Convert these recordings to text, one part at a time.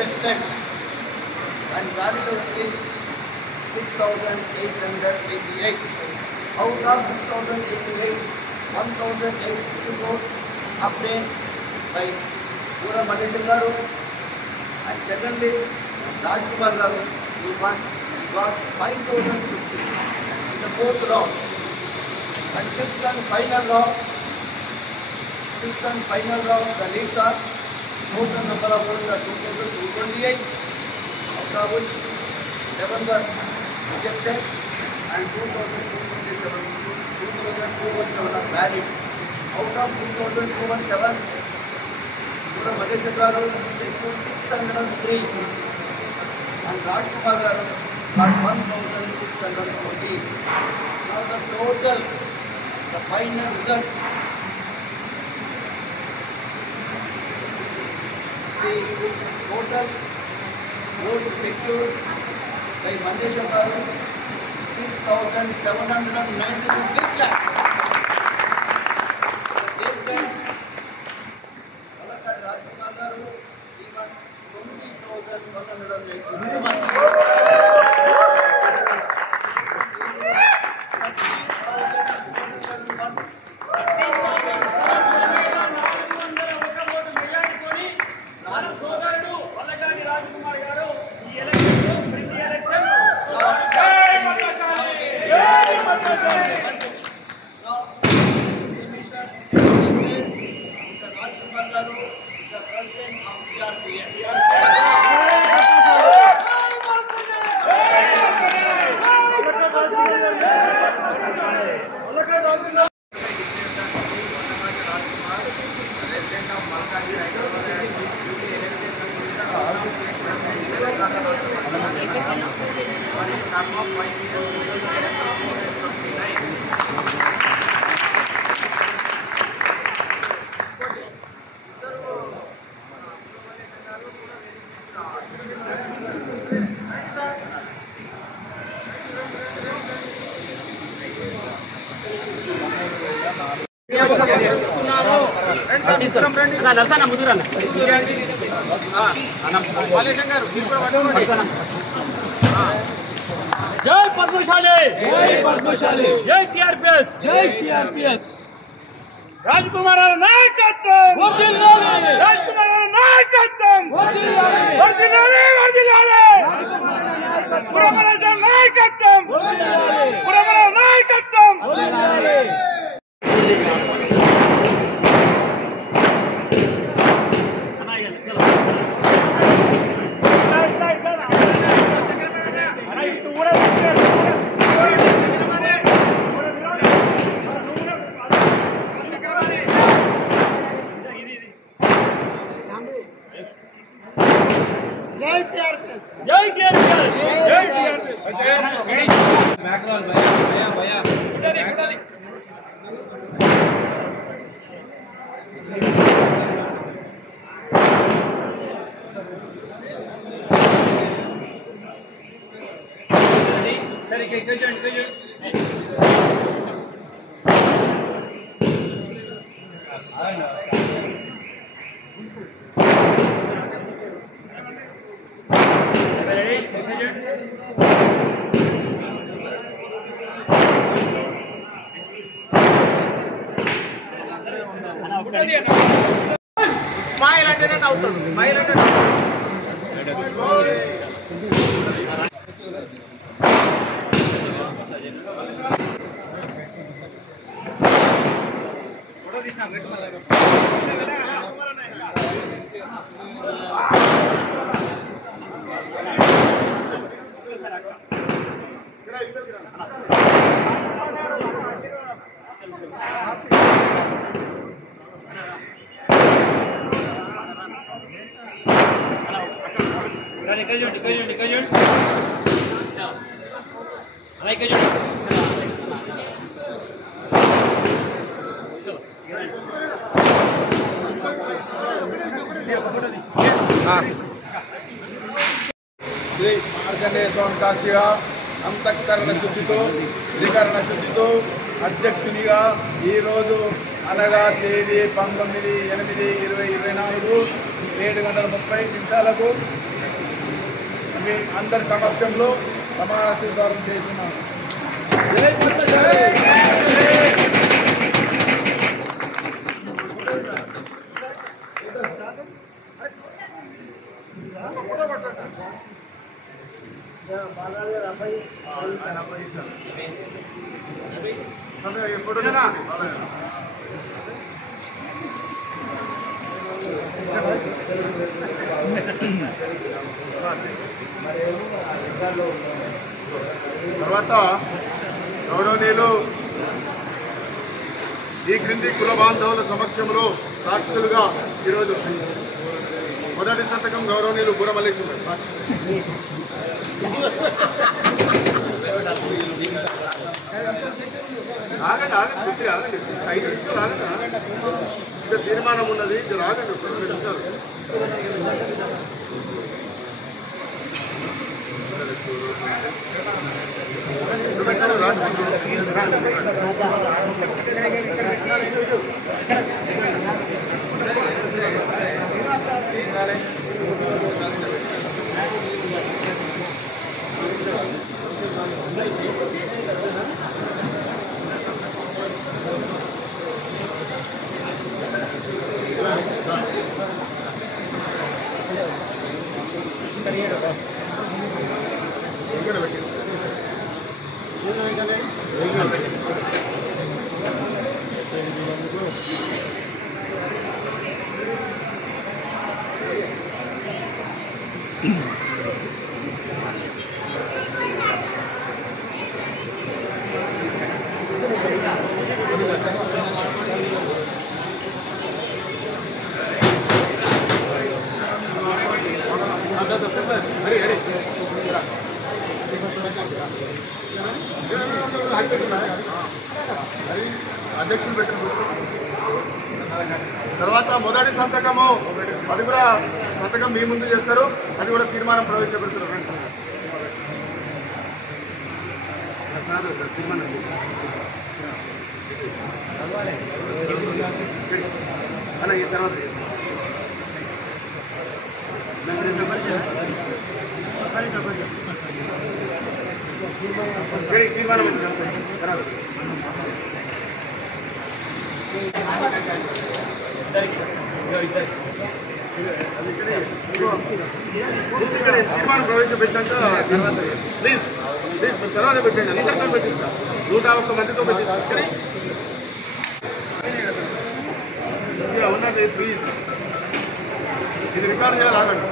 rejected and valid only 6,888. Out of 6,088, 1,864 obtained by Pura Malaysia Garu, and secondly, Rajkumar Garu, he got 5,050 in the fourth round. And fifth and final round, the leads are total number of votes are 2,228, out of which 11 were rejected and 2,217 are valid. Out of 2,217, Pura Malaysia Garu secured 603 and Rajkumar Garu got 1,640. Now the total, the final result, the total votes secured by Malaysia Garu 6,792 big lakhs. At the same time, Rajkumar Garu he got 20,181. जय पद्मशाली, जय पद्मशाली, जय टीआरपीएस, जय टीआरपीएस। राजकुमार नायकत्व वर्धिल्लाले, राजकुमार नायकत्व वर्धिल्लाले, वर्धिल्लाले, वर्धिल्लाले। पुरा मलाच्या नायकत्व वर्धिल्लाले, पुरा मला नायकत्व वर्धिल्लाले। जय टीआरपीएस, जय टीआरपीएस, जय टीआरपीएस। बैकग्राउंड भैया भैया इधर सर के जन स्माइल अंटेने नव्వుతాడు स्माइल అంటే ఫోటో తీసినా గట్టి మళ్ళా निकल जाओ श्री मार्कंडेय स्वामी साक्षिगा अंतःकरण शुद्धितो త్రికరణ శుద్ధితో అధ్యక్షునిగా ఈ రోజు అనగా తేదీ 19/8/2024 7:30 మీ అందరి సమక్షంలో ప్రమాణ స్వీకారం చేస్తున్నాను. జై తర్వాత గౌరవనీయులు ఈ క్రింది కుల బాంధవుల సమక్షంలో సాక్షులుగా ఈరోజు మొదటి సంతకం గౌరవనీయులు బుర్రమల్లేశ్వర సాక్షి. ఆగండి పూర్తిగా ఆగండి, 5 నిమిషాలు ఆగండి. ఇంకా తీర్మానం ఉన్నది, ఇది రాగండి 2 నిమిషాలు. అధ్యక్షులు పెట్టిన తర్వాత మొదటి సంతకము, అది కూడా సంతకం మీ ముందు చేస్తారు, అది కూడా తీర్మానం ప్రవేశపెడుతున్నారు. తీర్మానం అలా ఈ తర్వాత తీర్మానం తీర్మానం ప్రవేశపెట్టాక ప్లీజ్ తర్వాత పెట్టండి, అందరితో పెట్టిస్తా, 101 మందితో పెట్టిస్తా. ఉన్నది ప్లీజ్, ఇది రికార్డ్ చేయాలి. ఆగండి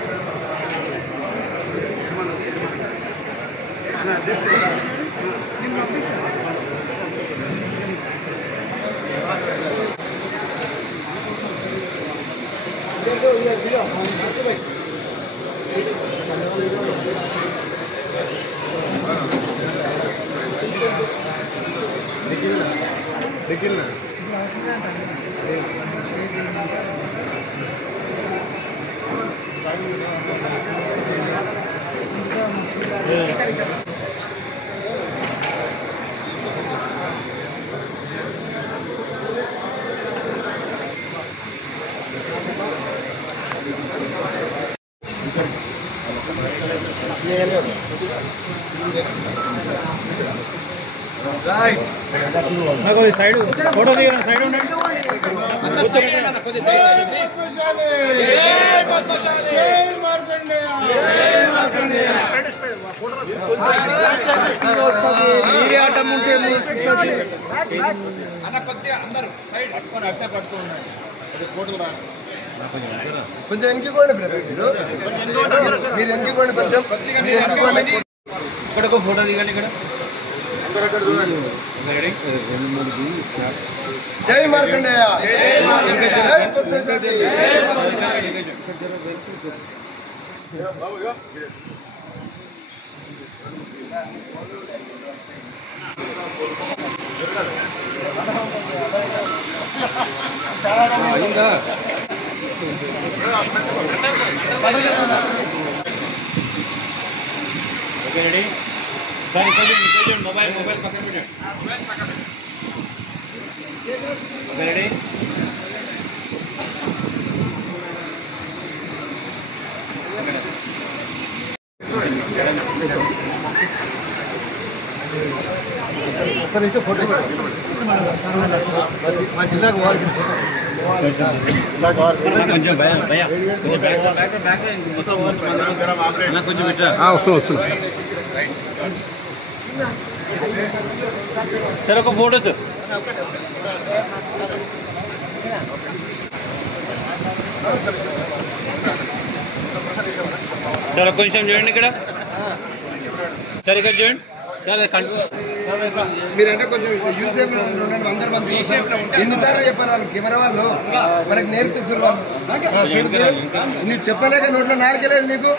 సైడ్ ఫోటో దిగిన సైడ్ ఉండండి. కొంచెం వెనక్కికోండి బ్రదర్, మీరు వెనక్కికోండి, కొంచెం ఇక్కడ ఫోటో దిగండి. ఇక్కడ జై మార్కండేయ, జై పద్మశాలి. రెడీ సార్, ఇక్కడ మొబైల్ పక్కన పెట్టండి. రెడీ ఫోటో మా జిల్లాకు కొంచెం భయ కొంచెం వస్తున్నా సరే ఒక ఫోటో సార్ సరే కొంచెం చూడండి ఇక్కడ సరే ఇక్కడ చూడండి సరే మీరంటే కొంచెం యూజ్ అందరు మంచి ఎన్నిసార్లు చెప్పారు వాళ్ళు కెమెరా వాళ్ళు మనకి నేర్పిస్తున్నారు చూడు చూడు నీకు చెప్పలేక నోట్లో నాలుగలేదు నీకు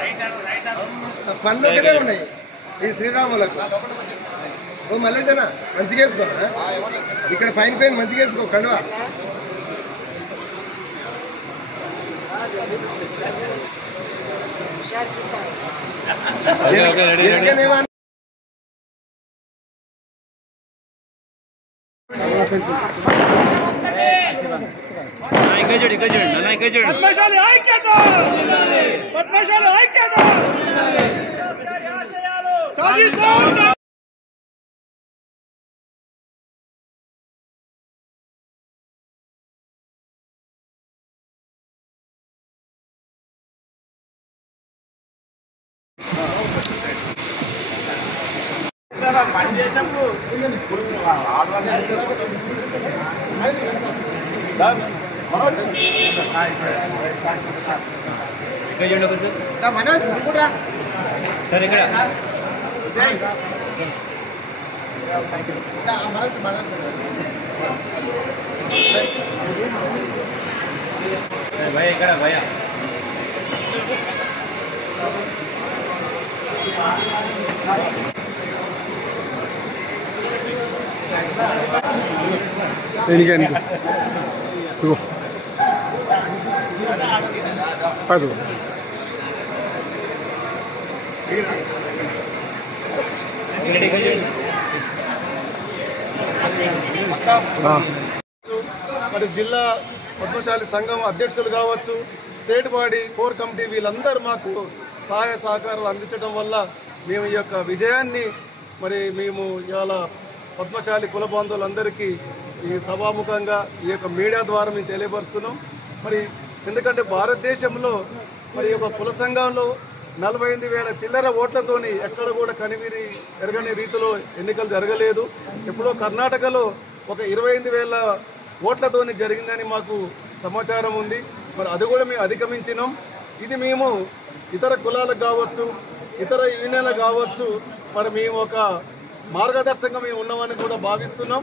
పనులు ఒకటే ఉన్నాయి ఈ శ్రీరాములకు ఓ మల్లేజన మంచిగా వేసుకో ఇక్కడ పైన మంచిగా వేసుకో కండువా పద్మశాలి ఐక్యత సాధిస్తాం పని చేసినప్పుడు మనోజ్ అనుకుంటా సరే ఇక్కడ భయ ఇక్కడ భయ మరి జిల్లా పద్మశాలి సంఘం అధ్యక్షులు కావచ్చు, స్టేట్ బాడీ కోర్ కమిటీ వీళ్ళందరూ మాకు సహాయ సహకారాలు అందించడం వల్ల మేము ఈ యొక్క విజయాన్ని మరి మేము ఇవాళ పద్మశాలి కుల బాంధవులందరికీ ఈ సభాముఖంగా ఈ యొక్క మీడియా ద్వారా మేము తెలియపరుస్తున్నాం. మరి ఎందుకంటే భారతదేశంలో మరి ఒక కుల సంఘంలో 48,000 చిల్లర ఓట్లతోని ఎక్కడ కూడా కనివిరి ఎరగని రీతిలో ఎన్నికలు జరగలేదు. ఎప్పుడో కర్ణాటకలో ఒక 25,000 ఓట్లతోని జరిగిందని మాకు సమాచారం ఉంది. మరి అది కూడా మేము అధిగమించినాం. ఇది మేము ఇతర కులాలకు కావచ్చు, ఇతర యూనియన్లకు కావచ్చు, మరి మేము ఒక మార్గదర్శకంగా మేము ఉన్నామని కూడా భావిస్తున్నాం.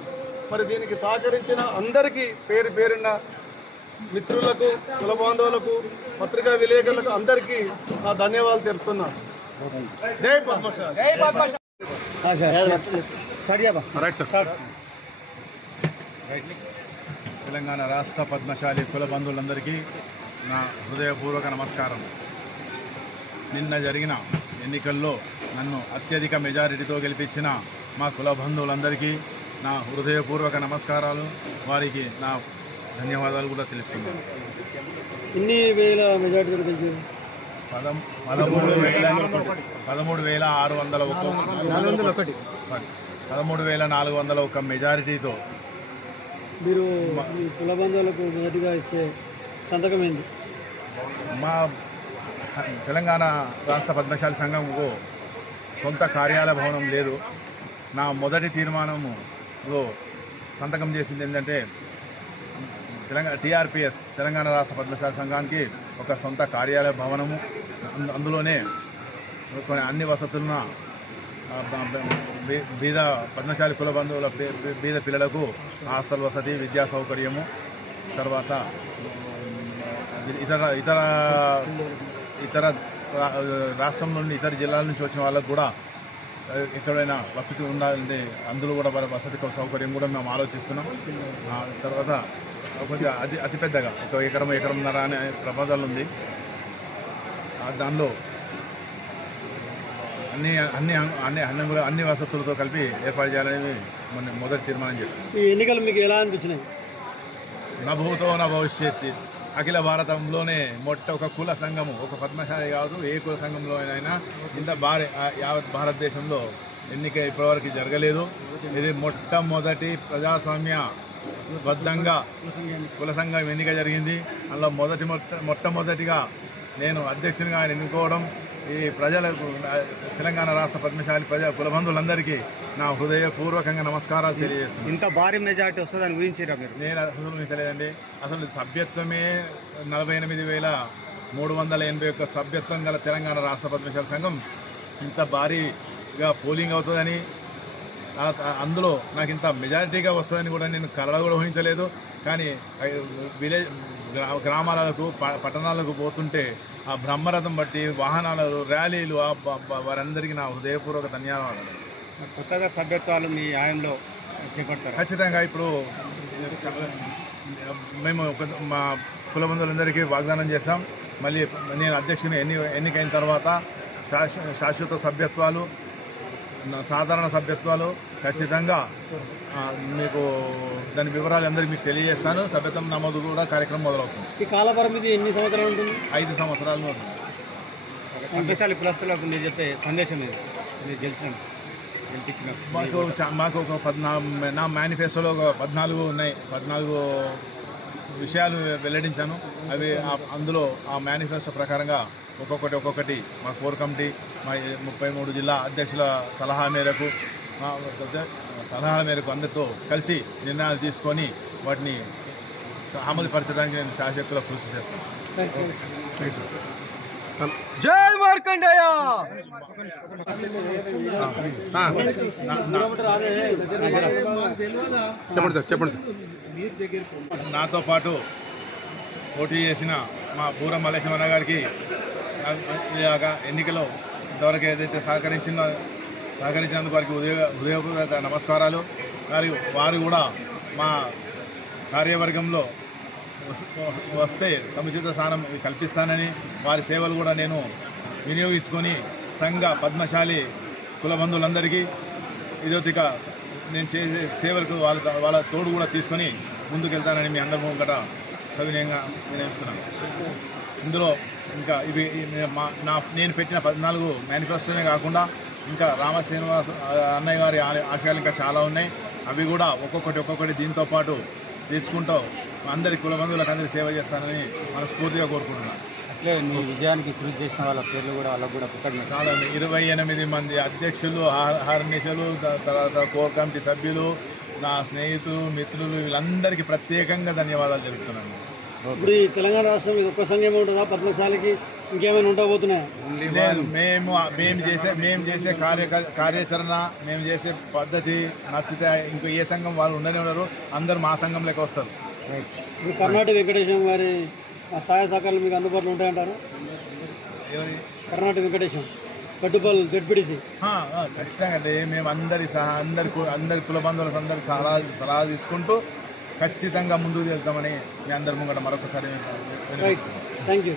మరి దీనికి సహకరించిన అందరికీ పేరు పేరున్న మిత్రులకు, కుల బాంధవులకు, పత్రికా విలేకరులకు అందరికీ నా ధన్యవాదాలు తెలుపుతున్నాను. జై పద్మశాలి. తెలంగాణ రాష్ట్ర పద్మశాలి కుల బంధువులందరికీ నా హృదయపూర్వక నమస్కారం. నిన్న జరిగిన ఎన్నికల్లో నన్ను అత్యధిక మెజారిటీతో గెలిపించిన మా కుల బంధువులందరికీ నా హృదయపూర్వక నమస్కారాలు, వారికి నా ధన్యవాదాలు కూడా తెలుపుతున్నాను. ఎన్ని వేల మెజార్టీ గెలిచారు? 13,401 మెజారిటీతో. మీరు మీ కుల బంధువులకు మొదటిగా ఇచ్చే సంతకం ఏంటి? మా తెలంగాణ రాష్ట్ర పద్మశాలి సంఘంకు సొంత కార్యాలయ భవనం లేదు. నా మొదటి తీర్మానంలో సంతకం చేసింది ఏంటంటే TRPS తెలంగాణ రాష్ట్ర పద్మశాలి సంఘానికి ఒక సొంత కార్యాలయ భవనము, అందులోనే కొన్ని అన్ని వసతులున్న బీద పద్మశాలి కుల బంధువుల బీద పిల్లలకు హాస్టల్ వసతి, విద్యా సౌకర్యము, తర్వాత ఇతర రాష్ట్రం నుండి ఇతర జిల్లాల నుంచి వచ్చిన వాళ్ళకు కూడా ఎక్కడైనా వసతి ఉండాలంటే అందులో కూడా వసతి సౌకర్యం కూడా మేము ఆలోచిస్తున్నాం. తర్వాత కొంచెం అతిపెద్దగా ఒక ఎకరంన్నర అనే ప్రపోజల్ ఉంది. దానిలో అన్ని వసతులతో కలిపి ఏర్పాటు చేయాలని మొదటి తీర్మానం చేస్తాం. ఈ ఎన్నికలు మీకు ఎలా అనిపించినాయి? నా భూతో నా భవిష్యత్తు అఖిల భారతంలోనే ఒక కుల సంఘము, ఒక పద్మశాలి కాదు, ఏ కుల సంఘంలోనైనా ఇంత భారీ యావత్ భారతదేశంలో ఎన్నిక ఇప్పటివరకు జరగలేదు. ఇది మొట్టమొదటి ప్రజాస్వామ్య బద్ధంగా కుల సంఘం ఎన్నిక జరిగింది. అందులో మొట్టమొదటిగా నేను అధ్యక్షునిగా ఎన్నుకోవడం ఈ ప్రజలకు, తెలంగాణ రాష్ట్ర పద్మశాలి కులబంధువులందరికీ నా హృదయపూర్వకంగా నమస్కారాలు తెలియజేస్తున్నాను. ఇంత భారీ మెజార్టీ వస్తుందని ఊహించారా మీరు? నేను అసలు ఊహించలేదండి. అసలు సభ్యత్వమే 48,381 సభ్యత్వం గల తెలంగాణ రాష్ట్ర పద్మశాలి సంఘం ఇంత భారీగా పోలింగ్ అవుతుందని, అందులో నాకు ఇంత మెజారిటీగా వస్తుందని కూడా నేను కలలు కూడా ఊహించలేదు. కానీ విలేజ్ గ్రామాలకు పట్టణాలకు పోతుంటే ఆ బ్రహ్మరథం బట్టి వాహనాలు, ర్యాలీలు, వారందరికీ నా హృదయపూర్వక ధన్యవాదాలు. కొత్తగా సభ్యత్వాలు మీ ఆయంలో చేపడతారు? ఖచ్చితంగా. ఇప్పుడు మేము మా కులబంధువులందరికీ వాగ్దానం చేశాం. మళ్ళీ నేను అధ్యక్షుని ఎన్నికైన తర్వాత శాశ్వత సభ్యత్వాలు, సాధారణ సభ్యత్వాలు ఖచ్చితంగా మీకు దాని వివరాలు అందరికీ మీకు తెలియజేస్తాను. సభ్యత్వం నమోదు కూడా కార్యక్రమం మొదలవుతుంది. ఈ కాల పరిమితి ఎన్ని సంవత్సరాలు ఉంటుంది? 5 సంవత్సరాలు. పద్మశాలి ప్లస్లకు మీరు చెప్పే సందేశం మీరు గెలిపించిన మాకు ఒక 14 నా మేనిఫెస్టోలో ఒక 14 ఉన్నాయి. 14 విషయాలు వెల్లడించాను. అవి అందులో ఆ మేనిఫెస్టో ప్రకారంగా ఒక్కొక్కటి మా కోర్ కమిటీ, మా 33 జిల్లా అధ్యక్షుల సలహా మేరకు అందరితో కలిసి నిర్ణయాలు తీసుకొని వాటిని అమలు పరచడానికి నేను శాశక్తుల కృషి చేస్తాను. జై మార్కండేయ. చెప్పండి సార్. నాతో పాటు పోటీ చేసిన మా పూరం మల్లేశ్వర గారికి ఎన్నికలో ఇంతవరకు ఏదైతే సహకరించినందుకు వారికి హృదయపూర్వక నమస్కారాలు. వారు కూడా మా కార్యవర్గంలో వస్తే సముచిత స్థానం కల్పిస్తానని, వారి సేవలు కూడా నేను వినియోగించుకొని సంఘ పద్మశాలి కులబంధువులందరికీ ఇదొక నేను చేసే సేవలకు వాళ్ళ తోడు కూడా తీసుకొని ముందుకెళ్తానని మీ అందరి ముంగట సవినయంగా వినియోగిస్తున్నాను. ఇందులో ఇంకా ఇవి నేను పెట్టిన 14 మేనిఫెస్టోనే కాకుండా ఇంకా రామశ్రీనివాస్ అన్నయ్య గారి ఆశయాలు ఇంకా చాలా ఉన్నాయి. అవి కూడా ఒక్కొక్కటి దీంతో పాటు తీర్చుకుంటూ అందరి కులబంధువులకు అందరి సేవ చేస్తానని మనస్ఫూర్తిగా కోరుకుంటున్నాను. అట్లే మీ విజయానికి కృషి చేసిన వాళ్ళ పేర్లు కూడా వాళ్ళకు కూడా కృతజ్ఞతలు. చాలా 28 మంది అధ్యక్షులు, హర్నిషలు, తర్వాత కోర్ కమిటీ సభ్యులు, నా స్నేహితులు, మిత్రులు, వీళ్ళందరికీ ప్రత్యేకంగా ధన్యవాదాలు తెలుపుతున్నాను. ఇప్పుడు ఈ తెలంగాణ రాష్ట్రం ఇది ఒక్క సంఘం ఉంటుందా? పద్మశాలికి ఇంకేమైనా ఉండబోతున్నాయా? లేదు, మేము చేసే కార్యాచరణ, మేము చేసే పద్ధతి నచ్చితే ఇంకో ఏ సంఘం వాళ్ళు ఉండనే ఉన్నారు, అందరూ మా సంఘంలోకి వస్తారు. ఇప్పుడు కర్ణాటక వెంకటేశం గారి సహాయ సహకారాలు మీకు అందుబాటులో ఉంటాయంటారు? కర్ణాటక వెంకటేశం కట్టుపల్లి జడ్పీటీసీ. ఖచ్చితంగా అండి. మేము అందరి కుల బంధువులకు అందరికి సలహా తీసుకుంటూ ఖచ్చితంగా ముందుకు వెళ్తామని మీ అందరి ముంగట మరొకసారి థ్యాంక్ యూ.